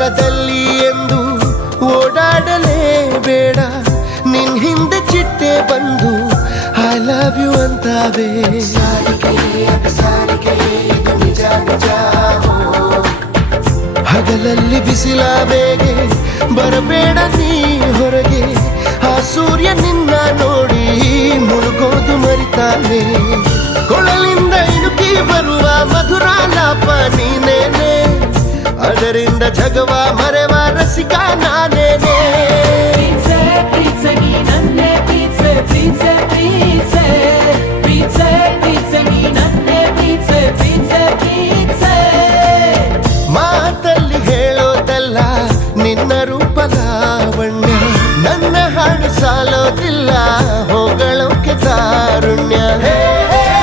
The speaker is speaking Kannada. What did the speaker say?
ತೋಟದಲ್ಲಿ ಎಂದು ಓಡಾಡಲೇಬೇಡ, ನಿನ್ ಹಿಂದೆ ಚಿಟ್ಟೆ ಬಂದು ಐ ಲವ್ ಯು ಅಂತಾವೆ. ಹಗಲಲ್ಲಿ ಬಿಸಿಲ ಬೇಗೆ ಬರಬೇಡ ನೀ ಹೊರಗೆ, ಆ ಸೂರ್ಯ ನಿನ್ನ ನೋಡಿ ಮುಳುಗೋದು ಮರಿತಾನೆ. ಕೊಳಲಿಂದ ಇಣುಕಿ ಬರುವ ಮಧುರ ಲಾಪ ನೀನೇನೆ, ಅದರಿಂದ ಜಗವ ಮರೆವ ರಸಿಕ ನಾನೇನೆ.